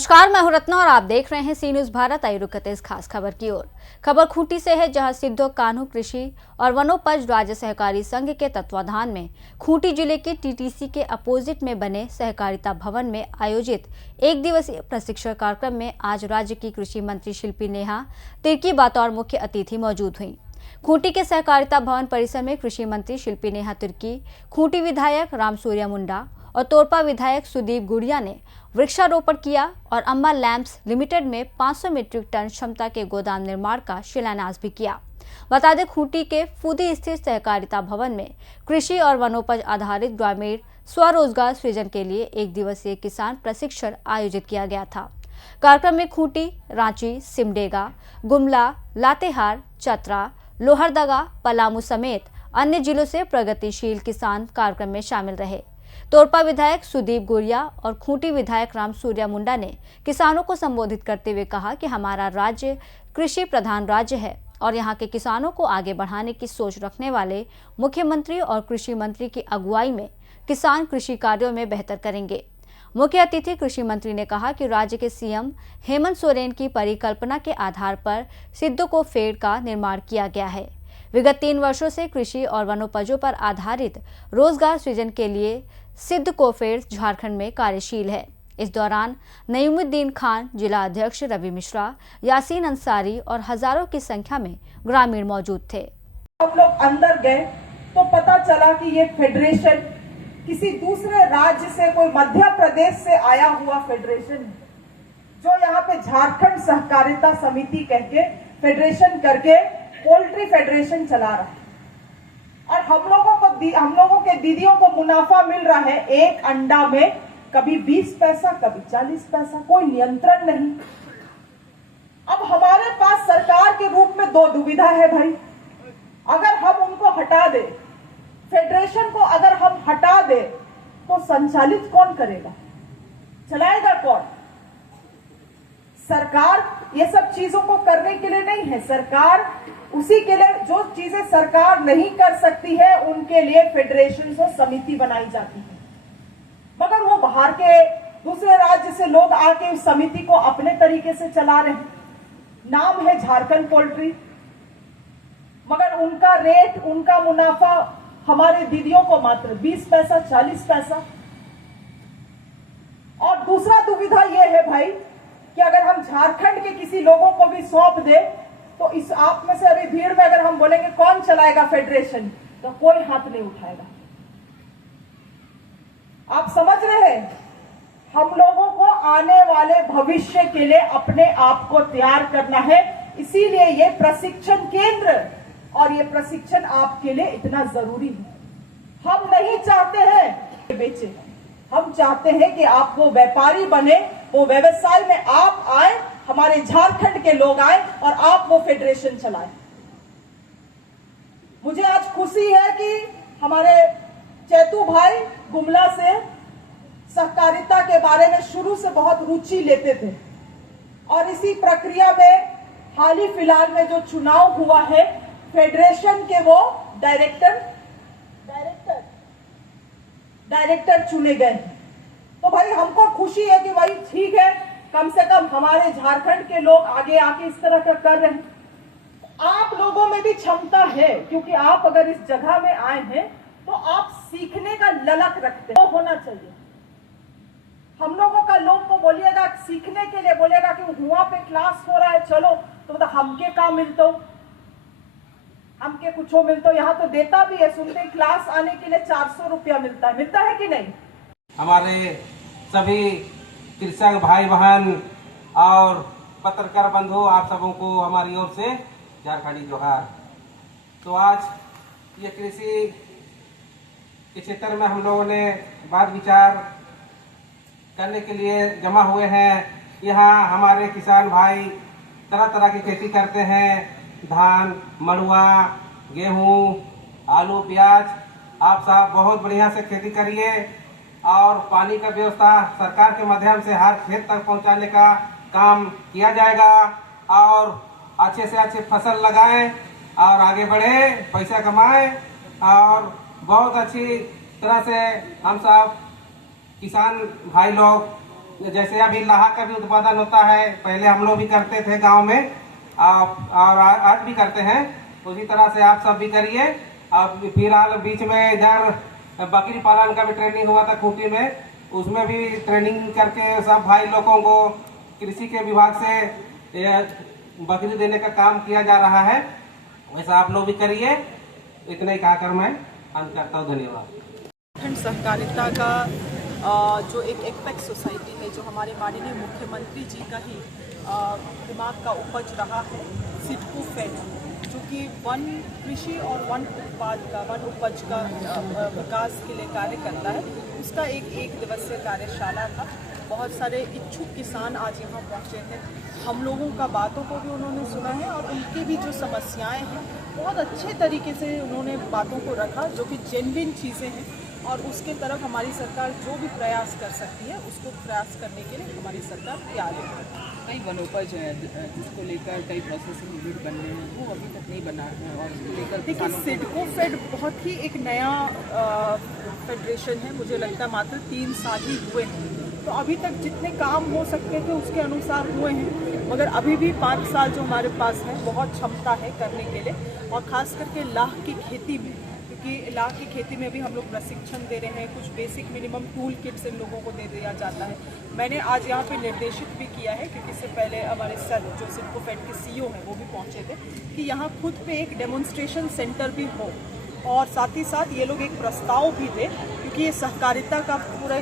नमस्कार, मैं हूं रत्ना और आप देख रहे हैं सी न्यूज भारत। आइए रुक करते इस खास खबर की ओर। खबर खूंटी से है, जहां सिद्धो कान्हू कृषि और वनोपज राज्य सहकारी संघ के तत्वाधान में खूंटी जिले के टीटीसी के अपोजिट में बने सहकारिता भवन में आयोजित एक दिवसीय प्रशिक्षण कार्यक्रम में आज राज्य की कृषि मंत्री शिल्पी नेहा तिर्की बतौर मुख्य अतिथि मौजूद हुई। खूंटी के सहकारिता भवन परिसर में कृषि मंत्री शिल्पी नेहा तिर्की, खूंटी विधायक रामसूर्या मुंडा और तोरपा विधायक सुदीप गुड़िया ने वृक्षारोपण किया और अम्बा लैंप्स लिमिटेड में 500 मीट्रिक टन क्षमता के गोदाम निर्माण का शिलान्यास भी किया। बता दें, खूंटी के फूदी स्थित सहकारिता भवन में कृषि और वनोपज आधारित ग्रामीण स्वरोजगार सृजन के लिए एक दिवसीय किसान प्रशिक्षण आयोजित किया गया था। कार्यक्रम में खूंटी, रांची, सिमडेगा, गुमला, लातेहार, चतरा, लोहरदगा, पलामू समेत अन्य जिलों से प्रगतिशील किसान कार्यक्रम में शामिल रहे। तोरपा विधायक सुदीप गुड़िया और खूंटी विधायक रामसूर्या मुंडा ने किसानों को संबोधित करते हुए कहा कि हमारा राज्य कृषि प्रधान राज्य है और यहाँ के किसानों को आगे बढ़ाने की सोच रखने वाले मुख्यमंत्री और कृषि मंत्री की अगुवाई में किसान कृषि कार्यों में बेहतर करेंगे। मुख्य अतिथि कृषि मंत्री ने कहा कि राज्य के सीएम हेमंत सोरेन की परिकल्पना के आधार पर सिद्धो को फेड का निर्माण किया गया है। विगत 3 वर्षों से कृषि और वनोपजों पर आधारित रोजगार सृजन के लिए सिद्ध कोफेड झारखंड में कार्यशील है। इस दौरान नईमुद्दीन खान, जिला अध्यक्ष रवि मिश्रा, यासीन अंसारी और हजारों की संख्या में ग्रामीण मौजूद थे। हम लोग अंदर गए तो पता चला कि ये फेडरेशन किसी दूसरे राज्य से, कोई मध्य प्रदेश से आया हुआ फेडरेशन है, जो यहाँ पे झारखंड सहकारिता समिति कह के फेडरेशन करके पोल्ट्री फेडरेशन चला रहा है। और हम लोगों के दीदियों को मुनाफा मिल रहा है एक अंडा में, कभी 20 पैसा, कभी 40 पैसा, कोई नियंत्रण नहीं। अब हमारे पास सरकार के रूप में 2 दुविधा है भाई। अगर हम उनको हटा दे, फेडरेशन को अगर हम हटा दे, तो संचालित कौन करेगा, चलाएगा कौन? सरकार ये सब चीजों को करने के लिए नहीं है। सरकार उसी के लिए, जो चीजें सरकार नहीं कर सकती है उनके लिए फेडरेशन और समिति बनाई जाती है। मगर वो बाहर के दूसरे राज्य से लोग आके उस समिति को अपने तरीके से चला रहे हैं। नाम है झारखंड पोल्ट्री, मगर उनका रेट, उनका मुनाफा हमारे दीदियों को मात्र 20 पैसा, 40 पैसा। और दूसरा दुविधा यह है भाई कि अगर हम झारखंड के किसी लोगों को भी सौंप दे, तो इस आप में से अभी भीड़ में अगर हम बोलेंगे कौन चलाएगा फेडरेशन, तो कोई हाथ नहीं उठाएगा। आप समझ रहे हैं, हम लोगों को आने वाले भविष्य के लिए अपने आप को तैयार करना है। इसीलिए ये प्रशिक्षण केंद्र और ये प्रशिक्षण आपके लिए इतना जरूरी है। हम नहीं चाहते हैं बेचे, हम चाहते हैं कि आप वो व्यापारी बने, वो व्यवसाय में आप आए, हमारे झारखंड के लोग आए और आप वो फेडरेशन चलाएं। मुझे आज खुशी है कि हमारे चैतू भाई गुमला से सहकारिता के बारे में शुरू से बहुत रुचि लेते थे और इसी प्रक्रिया में हाल ही फिलहाल में जो चुनाव हुआ है, फेडरेशन के वो डायरेक्टर चुने गए। तो भाई हमको खुशी है कि भाई ठीक है, कम से कम हमारे झारखंड के लोग आगे आके इस तरह का कर रहे हैं। आप लोगों में भी क्षमता है, क्योंकि आप अगर इस जगह में आए हैं तो आप सीखने का ललक रखते हैं, तो होना चाहिए। हम लोगों का लोग को बोलिएगा सीखने के लिए, बोलेगा कि हुआ पे क्लास हो रहा है चलो, तो हमके का मिलता, हमके कुछ मिलता। यहाँ तो देता भी है, सुनते क्लास आने के लिए 400 रुपया मिलता है कि नहीं? हमारे सभी कृषक भाई बहन और पत्रकार बंधु, आप सबों को हमारी ओर से झारखंडी जोहार। तो आज ये कृषि के क्षेत्र में हम लोगों ने बात विचार करने के लिए जमा हुए हैं। यहाँ हमारे किसान भाई तरह तरह की खेती करते हैं, धान, मड़ुआ, गेहूँ, आलू, प्याज। आप सब बहुत बढ़िया से खेती करिए और पानी का व्यवस्था सरकार के माध्यम से हर खेत तक पहुंचाने का काम किया जाएगा और अच्छे से अच्छे फसल लगाएं और आगे बढ़े, पैसा कमाएं और बहुत अच्छी तरह से हम सब किसान भाई लोग जैसे अभी लाहा का भी उत्पादन होता है, पहले हम लोग भी करते थे गांव में और आज भी करते हैं, उसी तरह से आप सब भी करिए। अब फिलहाल बीच में इधर बकरी पालन का भी ट्रेनिंग हुआ था खूंटी में, उसमें भी ट्रेनिंग करके सब भाई लोगों को कृषि के विभाग से बकरी देने का काम किया जा रहा है, वैसा आप लोग भी करिए। इतना ही कहकर मैं अंत करता हूँ। धन्यवाद। सहकारिता का जो एक एपेक्स सोसाइटी है, जो हमारे माननीय मुख्यमंत्री जी का ही दिमाग का उपज रहा है, सिडको फेड, जो कि वन कृषि और वन उत्पाद का, वन उपज का विकास के लिए कार्य करता है, उसका एक दिवसीय कार्यशाला था। बहुत सारे इच्छुक किसान आज यहाँ पहुँचे हैं। हम लोगों का बातों को भी उन्होंने सुना है और उनकी भी जो समस्याएं हैं बहुत अच्छे तरीके से उन्होंने बातों को रखा, जो कि जेन्युइन चीज़ें हैं, और उसके तरफ हमारी सरकार जो भी प्रयास कर सकती है उसको प्रयास करने के लिए हमारी सरकार तैयार है। कई वनोपज है जिसको लेकर कई प्रोसेसिंग यूनिट बनने हैं, वो अभी तक नहीं बना है, और इसको लेकर देखिए सिडको फेड बहुत ही एक नया फेडरेशन है, मुझे लगता है मात्र 3 साल ही हुए हैं, तो अभी तक जितने काम हो सकते थे उसके अनुसार हुए हैं, मगर अभी भी 5 साल जो हमारे पास है बहुत क्षमता है करने के लिए, और ख़ास करके लाख की खेती में, क्योंकि लाख की खेती में भी हम लोग प्रशिक्षण दे रहे हैं, कुछ बेसिक मिनिमम टूल किट्स इन लोगों को दे दिया जाता है। मैंने आज यहाँ पे निर्देशित भी किया है, क्योंकि इससे पहले हमारे सर जो सिडको फेड के सीईओ हैं वो भी पहुँचे थे, कि यहाँ खुद पे एक डेमोन्स्ट्रेशन सेंटर भी हो, और साथ ही साथ ये लोग एक प्रस्ताव भी दें, क्योंकि ये सहकारिता का पूरे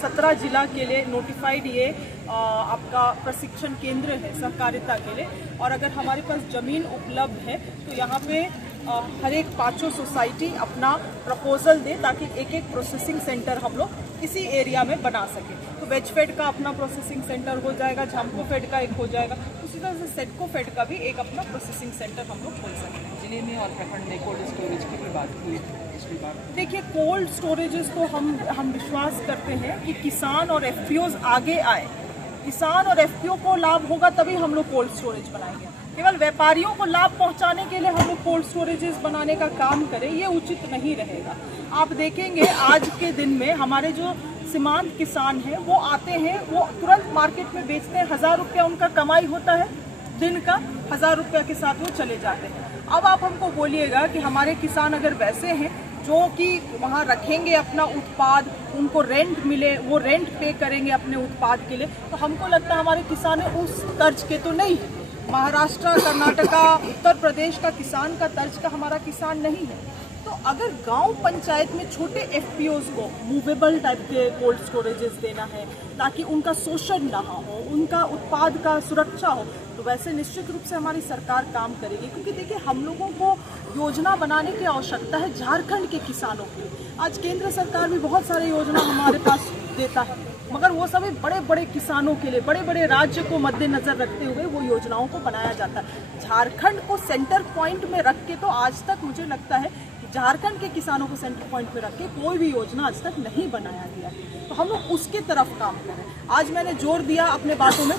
17 जिला के लिए नोटिफाइड ये आपका प्रशिक्षण केंद्र है सहकारिता के लिए, और अगर हमारे पास ज़मीन उपलब्ध है तो यहाँ पे हर एक 5 सोसाइटी अपना प्रपोजल दे, ताकि एक प्रोसेसिंग सेंटर हम लोग इसी एरिया में बना सकें। तो वेज फेड का अपना प्रोसेसिंग सेंटर हो जाएगा, झामको फेड का एक हो जाएगा, उसी तरह से सेडको फेड का भी एक अपना प्रोसेसिंग सेंटर हम लोग खोल सकते हैं। जिले में और प्रखंड में कोल्ड स्टोरेज की भी बात की पिछली बार। देखिए कोल्ड स्टोरेजेस तो हम विश्वास करते हैं कि किसान और एफपीओज आगे आए, किसान और एफपीओ को लाभ होगा तभी हम लोग कोल्ड स्टोरेज बनाएंगे। केवल व्यापारियों को लाभ पहुंचाने के लिए हम लोग कोल्ड स्टोरेजेस बनाने का काम करें, ये उचित नहीं रहेगा। आप देखेंगे आज के दिन में हमारे जो सीमांत किसान हैं वो आते हैं, वो तुरंत मार्केट में बेचते हैं, 1000 रुपया उनका कमाई होता है दिन का, 1000 रुपया के साथ वो चले जाते हैं। अब आप हमको बोलिएगा कि हमारे किसान अगर वैसे हैं जो कि वहाँ रखेंगे अपना उत्पाद, उनको रेंट मिले, वो रेंट पे करेंगे अपने उत्पाद के लिए, तो हमको लगता है हमारे किसान उस तर्ज के तो नहीं है। महाराष्ट्र, कर्नाटका, उत्तर प्रदेश का किसान का तर्ज का हमारा किसान नहीं है। तो अगर गांव पंचायत में छोटे एफपीओज को मूवेबल टाइप के कोल्ड स्टोरेजेस देना है ताकि उनका शोषण ना हो, उनका उत्पाद का सुरक्षा हो, तो वैसे निश्चित रूप से हमारी सरकार काम करेगी। क्योंकि देखिए हम लोगों को योजना बनाने की आवश्यकता है झारखंड के किसानों के लिए। आज केंद्र सरकार भी बहुत सारी योजना हमारे पास देता है, मगर वो सभी बड़े बड़े किसानों के लिए, बड़े बड़े राज्य को मद्देनजर रखते हुए वो योजनाओं को बनाया जाता है। झारखंड को सेंटर पॉइंट में रख के तो आज तक मुझे लगता है कि झारखंड के किसानों को सेंटर पॉइंट में रख के कोई भी योजना आज तक नहीं बनाया गया, तो हम लोग उसके तरफ काम करें। आज मैंने जोर दिया अपने बातों में,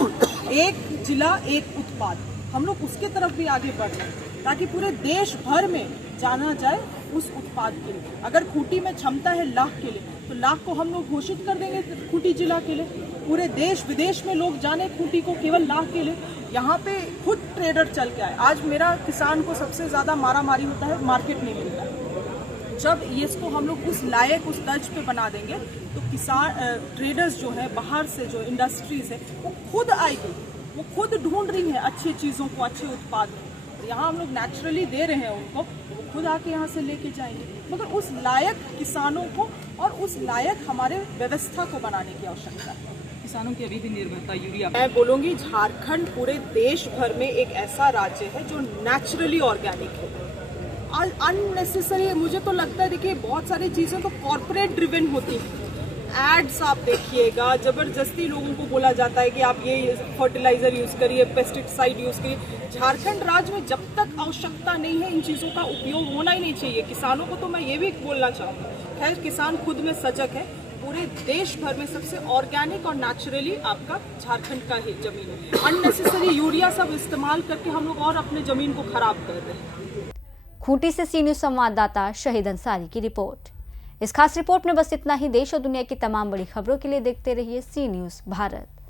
एक जिला एक उत्पाद, हम लोग उसके तरफ भी आगे बढ़ रहे हैं ताकि पूरे देश भर में जाना जाए उस उत्पाद के लिए। अगर खूंटी में क्षमता है लाख के लिए, तो लाख को हम लोग घोषित कर देंगे खूंटी जिला के लिए। पूरे देश विदेश में लोग जाने खूंटी को केवल लाख के लिए। यहाँ पे खुद ट्रेडर चल के आए। आज मेरा किसान को सबसे ज़्यादा मारामारी होता है, मार्केट नहीं मिलता है। जब ये इसको हम लोग उस लायक, उस तर्ज पे बना देंगे तो किसान ट्रेडर्स जो है बाहर से, जो इंडस्ट्रीज है, वो खुद आएगी, वो खुद ढूंढ रही है अच्छी चीज़ों को, अच्छे उत्पाद को। यहाँ हम लोग नेचुरली दे रहे हैं उनको, वो खुद आके यहाँ से लेके जाएंगे। मगर उस लायक किसानों को और उस लायक हमारे व्यवस्था को बनाने की आवश्यकता है। किसानों की अभी भी निर्भरता यूरिया। मैं बोलूँगी झारखंड पूरे देश भर में एक ऐसा राज्य है जो नेचुरली ऑर्गेनिक है। अननेसेसरी मुझे तो लगता है, देखिए बहुत सारी चीज़ें तो कॉर्पोरेट ड्रिवन होती हैं। एड्स आप देखिएगा, ज़बरदस्ती लोगों को बोला जाता है कि आप ये फर्टिलाइज़र यूज़ करिए, पेस्टिसाइड यूज़ करिए। झारखंड राज्य में जब तक आवश्यकता नहीं है इन चीज़ों का उपयोग होना ही नहीं चाहिए। किसानों को तो मैं ये भी बोलना चाहूँगी, खैर किसान खुद में सजग है, पूरे देश भर में सबसे ऑर्गेनिक और नेचुरली आपका झारखंड का ही जमीन है। अननेसेसरी यूरिया सब इस्तेमाल करके हम लोग और अपने ज़मीन को खराब कर रहे हैं। खूंटी से सी न्यूज़ संवाददाता शहीद अंसारी की रिपोर्ट। इस खास रिपोर्ट में बस इतना ही। देश और दुनिया की तमाम बड़ी खबरों के लिए देखते रहिए सी न्यूज़ भारत।